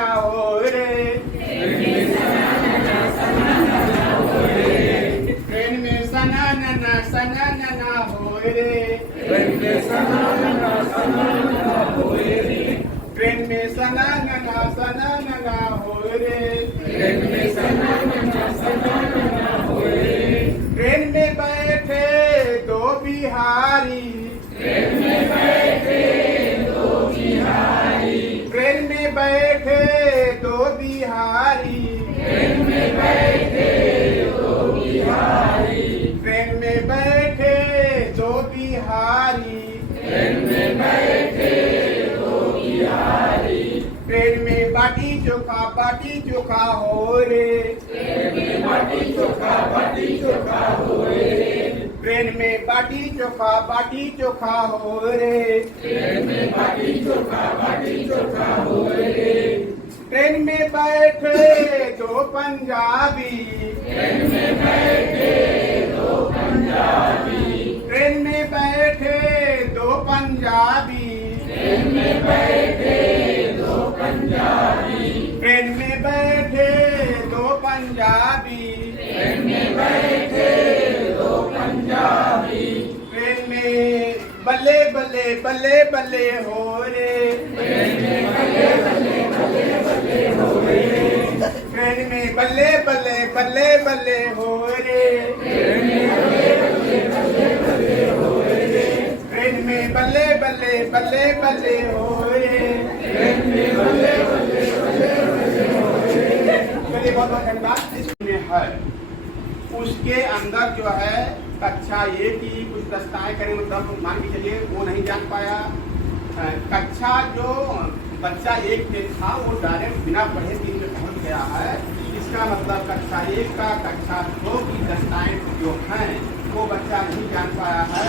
नना हो रे, ट्रेन में सना नना हो रे, ट्रेन में सना नना हो रे, ट्रेन में सना नना हो रे, ट्रेन में सना नना हो रे, ट्रेन में बैठे दो बिहारी, ट्रेन में बैठे दो बिहारी, ट्रेन में बैठे दो बिहारी, ट्रेन में बैठे दो बिहारी, ट्रेन में बैठे दो बिहारी, ट्रेन में बैठे दो बिहारी, ट्रेन में बाटी चोखा हो रे, ट्रेन में बाटी चोखा हो रे, ट्रेन में बाटी चोखा हो रे, ट्रेन में बाटी चोखा हो रे, ट्रेन में बैठे दो पंजाबी, ट्रेन में बैठे दो पंजाबी, ट्रेन में बैठे दो पंजाबी, ट्रेन में बैठे दो पंजाबी, ट्रेन में बैठे दो पंजाबी, ट्रेन में बैठे दो पंजाबी, ट्रेन में बल्ले बल्ले बल्ले बल्ले हो रे, ट्रेन में बल्ले बल्ले बल्ले बल्ले हो रे, ट्रेन में बल्ले बल्ले बल्ले बल्ले हो रे, ट्रेन में बल्ले बल्ले बल्ले बल्ले हो रे, ट्रेन में बल्ले बल्ले बल्ले बल्ले हो रे, ट्रेन में बल्ले बल्ले बल्ले बल्ले हो रे। चलिए बहुत बहुत धन्यवाद। इसमें है उसके अंदर जो है कक्षा एक की कुछ दस्ताएं करें, मतलब मान के चलिए वो नहीं जान पाया। कक्षा जो बच्चा एक में था वो डायरेक्ट बिना पढ़े 3 में पहुंच गया है। इसका मतलब कक्षा एक का कक्षा 2 की दस्ताएं जो हैं वो बच्चा नहीं जान पाया है।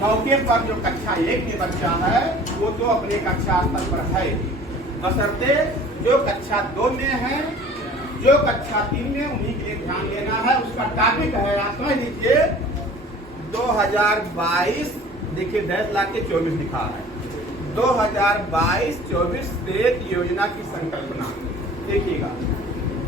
मौके पर जो कक्षा 1 के बच्चा है वो तो अपने कक्षा स्तर पर है, बशर्ते जो कक्षा 2 में है, जो कक्षा 3 में, उन्हीं के लिए ध्यान देना है। उसका टॉपिक है, आप समझ लीजिए 2022, देखिए 10,24,000 लिखा है, 2022-24 स्टेट योजना की संकल्पना। देखिएगा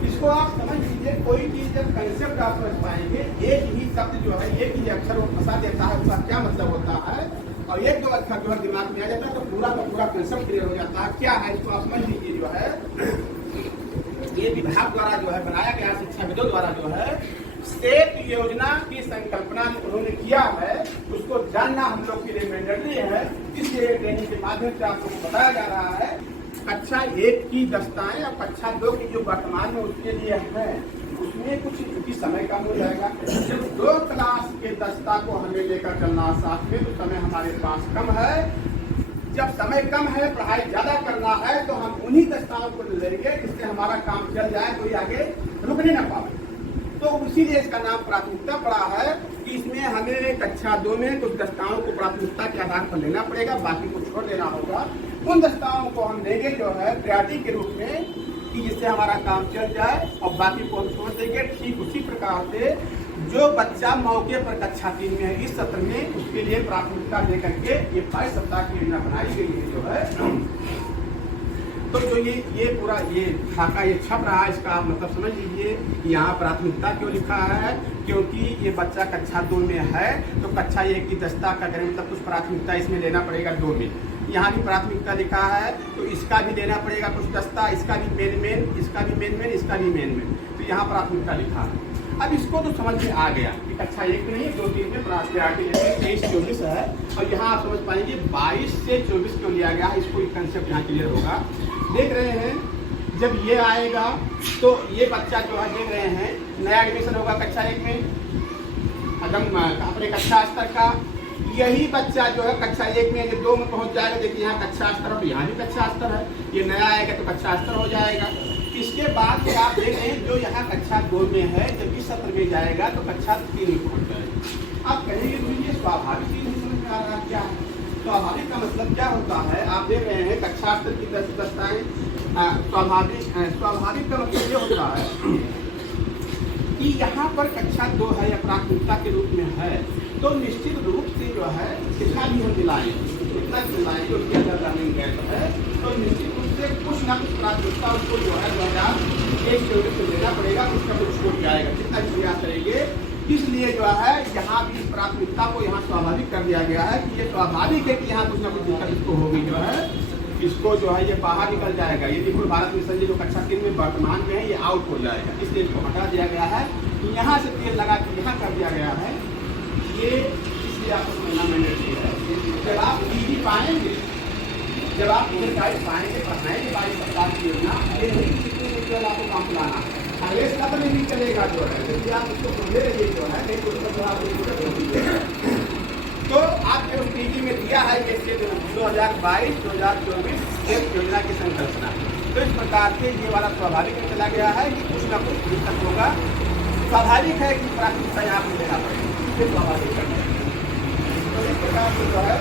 इसको आप समझ लीजिए, कोई चीज जब कंसेप्ट आप समझ पाएंगे, एक ही शब्द जो है, एक ही अक्षर वो फंसा देता है, उसका क्या मतलब होता है, और एक दो अक्षर जो है दिमाग में आ जाता है तो पूरा का पूरा कंसेप्ट क्लियर हो जाता है। क्या है इसको आप समझ लीजिए, जो है ये विभाग द्वारा जो है बनाया गया, शिक्षाविदों द्वारा जो है स्टेट योजना की संकल्पना उन्होंने किया है, उसको जानना हम लोग के लिए मैंडेटरी है। इसलिए ट्रेनिंग के माध्यम से आप लोगों को बताया जा रहा है कक्षा 1 की दस्ताएं और कक्षा 2 की जो वर्तमान में उसके लिए है, उसमें कुछ चूंकि समय कम हो जाएगा। 2 क्लास के दस्ता को हमें लेकर चलना साथ में, तो समय हमारे पास कम है। जब समय कम है, पढ़ाई ज्यादा करना है, तो हम उन्हीं दस्ताओं को लेंगे जिससे हमारा काम चल जाए, कोई आगे रुकने न पाए। तो इसीलिए इसका नाम प्राथमिकता पड़ा है कि इसमें हमें कक्षा 2 में कुछ दस्ताओं को प्राथमिकता के आधार पर लेना पड़ेगा, बाकी को छोड़ देना होगा। उन दस्ताओं को हम लेंगे जो है प्रायोरिटी के रूप में, कि जिससे हमारा काम चल जाए, और बाकी को हम छोड़ देंगे। ठीक उसी प्रकार से जो बच्चा मौके पर कक्षा 3 में है, इस सत्र में उसके लिए प्राथमिकता देकर के ये 22 सप्ताह की योजना बनाई गई है जो है। तो जो ये पूरा ये खाका ये छप रहा है, इसका आप मतलब समझ लीजिए यहाँ प्राथमिकता क्यों लिखा है, क्योंकि ये बच्चा कक्षा 2 में है, तो कक्षा 1 की दस्ता का करें मतलब कुछ प्राथमिकता इसमें लेना पड़ेगा 2 में। यहाँ भी प्राथमिकता लिखा है तो इसका भी लेना पड़ेगा कुछ दस्ता, इसका भी मेन, इसका भी मेन, इसका भी मेन। तो यहाँ प्राथमिकता लिखा है। अब इसको तो समझ में आ गया कि कक्षा 1 में नहीं, 2-3 में प्रायोरिटी 23-24 है, और यहाँ आप समझ पाएंगे 22 से 24 क्यों लिया गया है, इसको एक कंसेप्ट यहाँ क्लियर होगा। देख रहे हैं जब ये आएगा तो ये बच्चा जो है देख रहे हैं नया एडमिशन होगा कक्षा 1 में, एकदम अपने कक्षा स्तर का। यही बच्चा जो है कक्षा 1 में 2 में पहुंच जाएगा। देखिए यहाँ कक्षा स्तर और यहाँ भी कक्षा स्तर है, ये नया आएगा तो कक्षा स्तर हो जाएगा। इसके बाद फिर आप देख रहे हैं जो यहाँ कक्षा 2 में है, जब इस सत्र में जाएगा तो कक्षा 3 में पहुंच जाएगा। आप कहेंगे तो ये स्वाभाविक चीज नहीं समझ में आ रहा क्या है। स्वाभाविक का मतलब क्या होता है, आप देख रहे हैं कक्षा स्तर की दस्ताएं स्वाभाविक का मतलब ये होता है कि यहाँ पर कक्षा 2 है या प्राथमिकता के रूप में है, तो निश्चित रूप से जो है कितना भी हम दिलाएं, जितना चिल्लाएंगे उसके अंदर रनिंग गैस है, तो निश्चित रूप से कुछ ना कुछ प्राथमिकता उसको जो है 2001 के से लेना पड़ेगा, कुछ ना कुछ छूट जाएगा जितना प्रयास करेंगे। इसलिए जो है यहाँ भी प्राथमिकता को यहाँ स्वाभाविक कर दिया गया है कि ये स्वाभाविक है कि यहाँ कुछ ना कुछ दिक्कत इसको होगी, जो है इसको जो है ये बाहर निकल जाएगा। ये त्रिभुवन भारत मिशन जो कक्षा 3 में वर्तमान में है ये आउट हो जाएगा, इसलिए इसको हटा दिया गया है। यहाँ से तेल लगा के यहाँ कर दिया गया है, ये इसलिए आपको समझना मैंडेटरी है। जब आप पीजी पाएंगे, जब आप गाइड पाएंगे, पढ़ाएंगे 22 सप्ताह की योजना, ये नहीं आपको काम चलाना है, अगले सत्र में नहीं चलेगा जो है, क्योंकि आप उसको समझे रहिए जो है, नहीं तो आपको तो आपके पीजी में दिया है ये 2022-2024 एक योजना की संकल्पना। तो इस प्रकार से ये वाला स्वाभाविक में चला गया है कि कुछ ना कुछ दिक्कत होगा, स्वाभाविक है कि प्राथमिकता यहाँ पर देना पड़ेगा, स्वाभाविक है। तो इस प्रकार से जो है